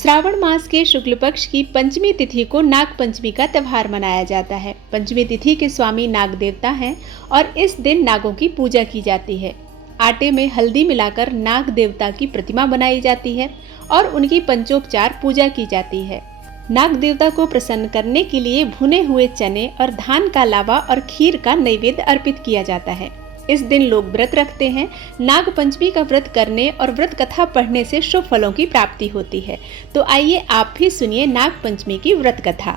श्रावण मास के शुक्ल पक्ष की पंचमी तिथि को नाग पंचमी का त्यौहार मनाया जाता है। पंचमी तिथि के स्वामी नाग देवता हैं और इस दिन नागों की पूजा की जाती है। आटे में हल्दी मिलाकर नाग देवता की प्रतिमा बनाई जाती है और उनकी पंचोपचार पूजा की जाती है। नाग देवता को प्रसन्न करने के लिए भुने हुए चने और धान का लावा और खीर का नैवेद्य अर्पित किया जाता है। इस दिन लोग व्रत रखते हैं। नाग पंचमी का व्रत करने और व्रत कथा पढ़ने से शुभ फलों की प्राप्ति होती है। तो आइए आप भी सुनिए नाग पंचमी की व्रत कथा।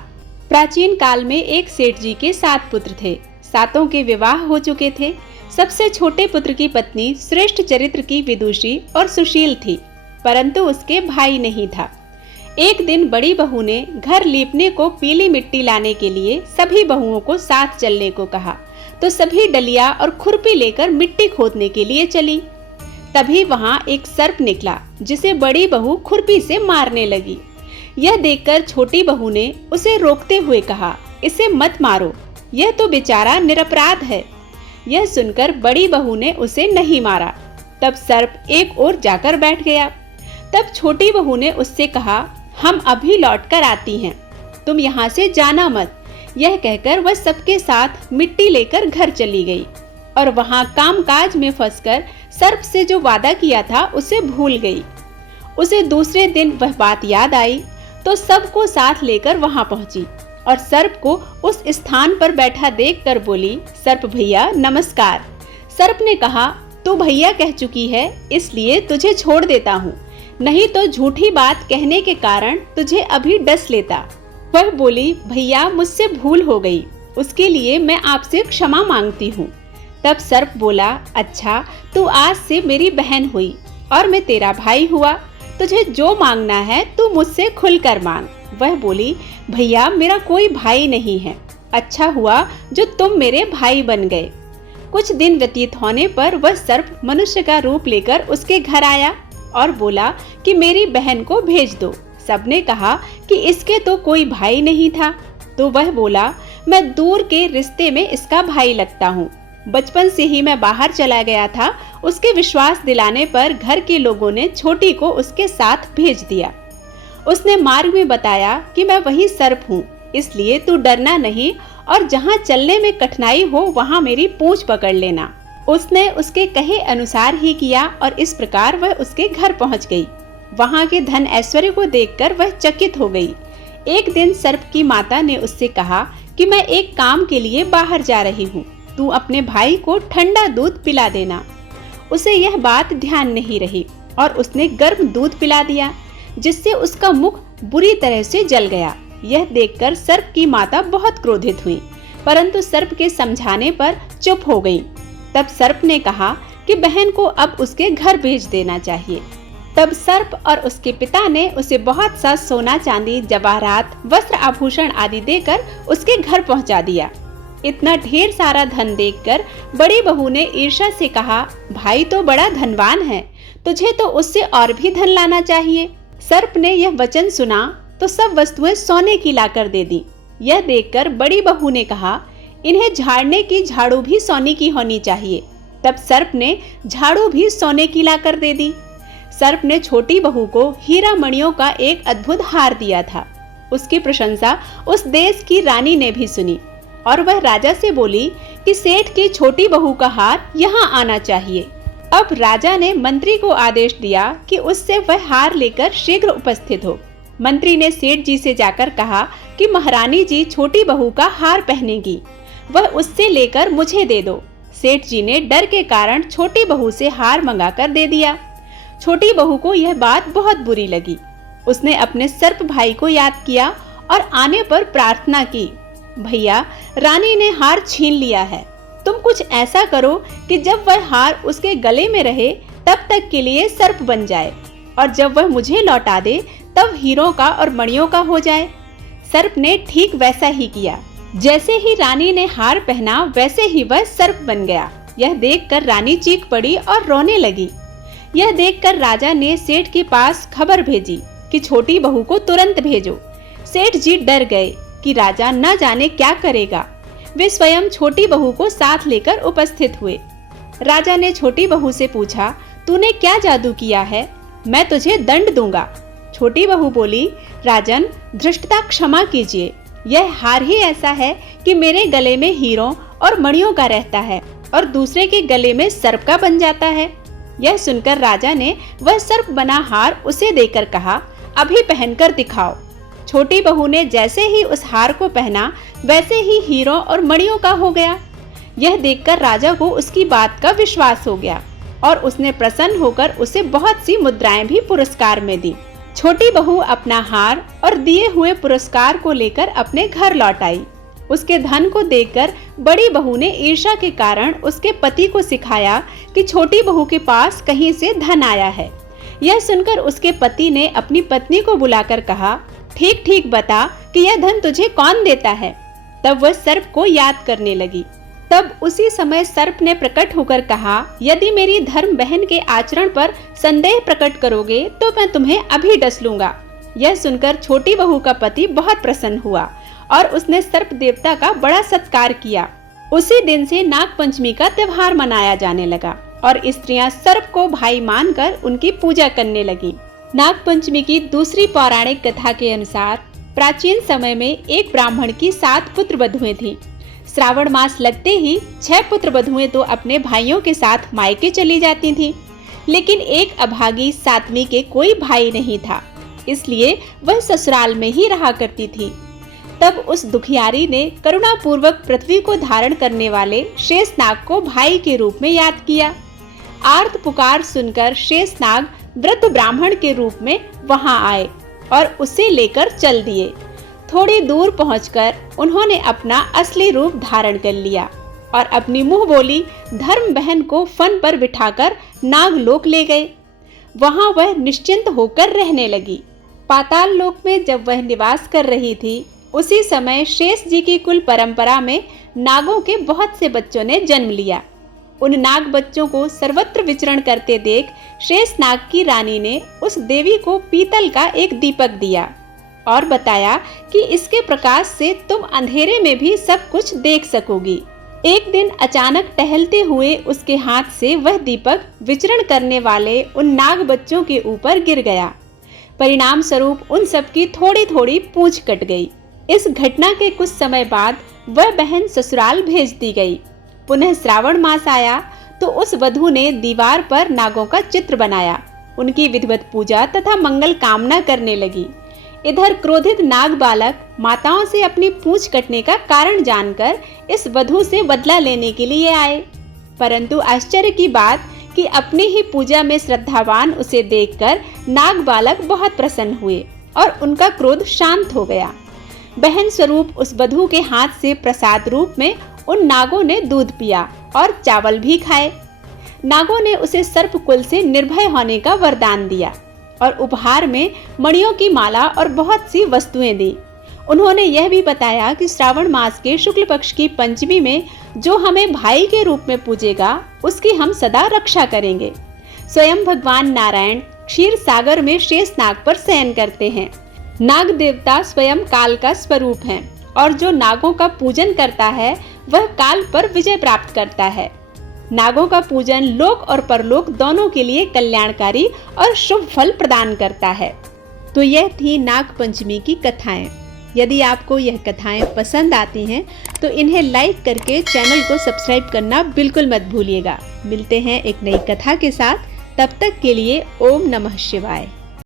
प्राचीन काल में एक सेठ जी के 7 पुत्र थे। सातों के विवाह हो चुके थे। सबसे छोटे पुत्र की पत्नी श्रेष्ठ चरित्र की विदुषी और सुशील थी, परंतु उसके भाई नहीं था। एक दिन बड़ी बहू ने घर लीपने को पीली मिट्टी लाने के लिए सभी बहुओं को साथ चलने को कहा, तो सभी डलिया और खुरपी लेकर मिट्टी खोदने के लिए चली। तभी वहां एक सर्प निकला, जिसे बड़ी बहू खुरपी से मारने लगी। यह देखकर छोटी बहू ने उसे रोकते हुए कहा, इसे मत मारो, यह तो बेचारा निरपराध है। यह सुनकर बड़ी बहू ने उसे नहीं मारा। तब सर्प एक ओर जाकर बैठ गया। तब छोटी बहू ने उससे कहा, हम अभी लौट कर आती हैं, तुम यहाँ से जाना मत। यह कहकर वह सबके साथ मिट्टी लेकर घर चली गई और वहां कामकाज में फंसकर सर्प से जो वादा किया था उसे भूल गई। उसे दूसरे दिन वह बात याद आई तो सबको साथ लेकर वहां पहुंची और सर्प को उस स्थान पर बैठा देखकर बोली, सर्प भैया नमस्कार। सर्प ने कहा, तू भैया कह चुकी है, इसलिए तुझे छोड़ देता हूँ, नहीं तो झूठी बात कहने के कारण तुझे अभी डस लेता। वह बोली, भैया मुझसे भूल हो गई, उसके लिए मैं आपसे क्षमा मांगती हूँ। तब सर्प बोला, अच्छा तू आज से मेरी बहन हुई और मैं तेरा भाई हुआ, तुझे जो मांगना है तू मुझसे खुलकर मांग। वह बोली, भैया मेरा कोई भाई नहीं है, अच्छा हुआ जो तुम मेरे भाई बन गए। कुछ दिन व्यतीत होने पर वह सर्प मनुष्य का रूप लेकर उसके घर आया और बोला कि मेरी बहन को भेज दो। सबने कहा कि इसके तो कोई भाई नहीं था। तो वह बोला, मैं दूर के रिश्ते में इसका भाई लगता हूँ, बचपन से ही मैं बाहर चला गया था। उसके विश्वास दिलाने पर घर के लोगों ने छोटी को उसके साथ भेज दिया। उसने मार्ग में बताया कि मैं वही सर्प हूँ, इसलिए तू डरना नहीं और जहाँ चलने में कठिनाई हो वहाँ मेरी पूंछ पकड़ लेना। उसने उसके कहे अनुसार ही किया और इस प्रकार वह उसके घर पहुँच गई। वहां के धन ऐश्वर्य को देखकर वह चकित हो गई। एक दिन सर्प की माता ने उससे कहा कि मैं एक काम के लिए बाहर जा रही हूँ, तू अपने भाई को ठंडा दूध पिला देना। उसे यह बात ध्यान नहीं रही और उसने गर्म दूध पिला दिया, जिससे उसका मुख बुरी तरह से जल गया। यह देखकर सर्प की माता बहुत क्रोधित हुई, परंतु सर्प के समझाने पर चुप हो गई। तब सर्प ने कहा कि बहन को अब उसके घर भेज देना चाहिए। तब सर्प और उसके पिता ने उसे बहुत सा सोना चांदी जवाहरात वस्त्र आभूषण आदि देकर उसके घर पहुंचा दिया। इतना ढेर सारा धन देखकर बड़ी बहू ने ईर्ष्या से कहा, भाई तो बड़ा धनवान है, तुझे तो उससे और भी धन लाना चाहिए। सर्प ने यह वचन सुना तो सब वस्तुएं सोने की लाकर दे दी। यह देखकर बड़ी बहू ने कहा, इन्हें झाड़ने की झाड़ू भी सोने की होनी चाहिए। तब सर्प ने झाड़ू भी सोने की लाकर दे दी। सर्प ने छोटी बहू को हीरा मणियों का एक अद्भुत हार दिया था। उसकी प्रशंसा उस देश की रानी ने भी सुनी और वह राजा से बोली कि सेठ की छोटी बहू का हार यहाँ आना चाहिए। अब राजा ने मंत्री को आदेश दिया कि उससे वह हार लेकर शीघ्र उपस्थित हो। मंत्री ने सेठ जी से जाकर कहा कि महारानी जी छोटी बहू का हार पहनेगी, वह उससे लेकर मुझे दे दो। सेठ जी ने डर के कारण छोटी बहू से हार मंगाकर दे दिया। छोटी बहू को यह बात बहुत बुरी लगी। उसने अपने सर्प भाई को याद किया और आने पर प्रार्थना की, भैया रानी ने हार छीन लिया है, तुम कुछ ऐसा करो कि जब वह हार उसके गले में रहे तब तक के लिए सर्प बन जाए और जब वह मुझे लौटा दे तब हीरों का और मणियों का हो जाए। सर्प ने ठीक वैसा ही किया। जैसे ही रानी ने हार पहना वैसे ही वह सर्प बन गया। यह देखकर रानी चीख पड़ी और रोने लगी। यह देखकर राजा ने सेठ के पास खबर भेजी कि छोटी बहू को तुरंत भेजो। सेठ जी डर गए कि राजा न जाने क्या करेगा। वे स्वयं छोटी बहू को साथ लेकर उपस्थित हुए। राजा ने छोटी बहू से पूछा, तूने क्या जादू किया है? मैं तुझे दंड दूंगा। छोटी बहू बोली, राजन धृष्टता क्षमा कीजिए, यह हार ही ऐसा है कि मेरे गले में हीरों और मणियों का रहता है और दूसरे के गले में सर्प का बन जाता है। यह सुनकर राजा ने वह सर्प बना हार उसे देकर कहा, अभी पहनकर दिखाओ। छोटी बहू ने जैसे ही उस हार को पहना वैसे ही हीरों और मणियों का हो गया। यह देखकर राजा को उसकी बात का विश्वास हो गया और उसने प्रसन्न होकर उसे बहुत सी मुद्राएं भी पुरस्कार में दी। छोटी बहू अपना हार और दिए हुए पुरस्कार को लेकर अपने घर लौट आई। उसके धन को देखकर बड़ी बहू ने ईर्ष्या के कारण उसके पति को सिखाया कि छोटी बहू के पास कहीं से धन आया है। यह सुनकर उसके पति ने अपनी पत्नी को बुलाकर कहा, ठीक ठीक बता कि यह धन तुझे कौन देता है। तब वह सर्प को याद करने लगी। तब उसी समय सर्प ने प्रकट होकर कहा, यदि मेरी धर्म बहन के आचरण पर संदेह प्रकट करोगे तो मैं तुम्हें अभी डस लूंगा। यह सुनकर छोटी बहू का पति बहुत प्रसन्न हुआ और उसने सर्प देवता का बड़ा सत्कार किया। उसी दिन से नाग पंचमी का त्योहार मनाया जाने लगा और स्त्रियां सर्प को भाई मानकर उनकी पूजा करने लगी। नाग पंचमी की दूसरी पौराणिक कथा के अनुसार प्राचीन समय में एक ब्राह्मण की 7 पुत्र वधुएं थीं। श्रावण मास लगते ही 6 पुत्र वधुएं तो अपने भाइयों के साथ मायके चली जाती थीं, लेकिन एक अभागी 7वीं के कोई भाई नहीं था, इसलिए वह ससुराल में ही रहा करती थी। तब उस दुखियारी ने करुणापूर्वक पृथ्वी को धारण करने वाले शेषनाग को भाई के रूप में याद किया। आर्त पुकार सुनकर शेषनाग वृद्ध ब्राह्मण के रूप में वहां आए और उसे लेकर चल दिए। थोड़ी दूर पहुंचकर उन्होंने अपना असली रूप धारण कर लिया और अपनी मुंह बोली धर्म बहन को फन पर बिठाकर नागलोक ले गए। वहां वह निश्चिंत होकर रहने लगी। पाताल लोक में जब वह निवास कर रही थी, उसी समय शेष जी की कुल परंपरा में नागों के बहुत से बच्चों ने जन्म लिया। उन नाग बच्चों को सर्वत्र विचरण करते देख शेष नाग की रानी ने उस देवी को पीतल का एक दीपक दिया और बताया कि इसके प्रकाश से तुम अंधेरे में भी सब कुछ देख सकोगी। एक दिन अचानक टहलते हुए उसके हाथ से वह दीपक विचरण करने वाले उन नाग बच्चों के ऊपर गिर गया। परिणाम स्वरूप उन सब की थोड़ी थोड़ी पूंछ कट गई। इस घटना के कुछ समय बाद वह बहन ससुराल भेज दी गई। पुनः श्रावण मास आया तो उस वधू ने दीवार पर नागों का चित्र बनाया, उनकी विधिवत पूजा तथा मंगल कामना करने लगी। इधर क्रोधित नाग बालक माताओं से अपनी पूंछ कटने का कारण जानकर इस वधू से बदला लेने के लिए आए, परंतु आश्चर्य की बात कि अपनी ही पूजा में श्रद्धावान उसे देखकर नाग बालक बहुत प्रसन्न हुए और उनका क्रोध शांत हो गया। बहन स्वरूप उस वधू के हाथ से प्रसाद रूप में उन नागों ने दूध पिया और चावल भी खाए। नागों ने उसे सर्प कुल से निर्भय होने का वरदान दिया और उपहार में मणियों की माला और बहुत सी वस्तुएं दी। उन्होंने यह भी बताया कि श्रावण मास के शुक्ल पक्ष की पंचमी में जो हमें भाई के रूप में पूजेगा उसकी हम सदा रक्षा करेंगे। स्वयं भगवान नारायण क्षीर सागर में शेष नाग पर शयन करते हैं। नाग देवता स्वयं काल का स्वरूप हैं और जो नागों का पूजन करता है वह काल पर विजय प्राप्त करता है। नागों का पूजन लोक और परलोक दोनों के लिए कल्याणकारी और शुभ फल प्रदान करता है। तो यह थी नाग पंचमी की कथाएं। यदि आपको यह कथाएं पसंद आती हैं तो इन्हें लाइक करके चैनल को सब्सक्राइब करना बिल्कुल मत भूलिएगा। मिलते हैं एक नई कथा के साथ, तब तक के लिए ओम नमः शिवाय।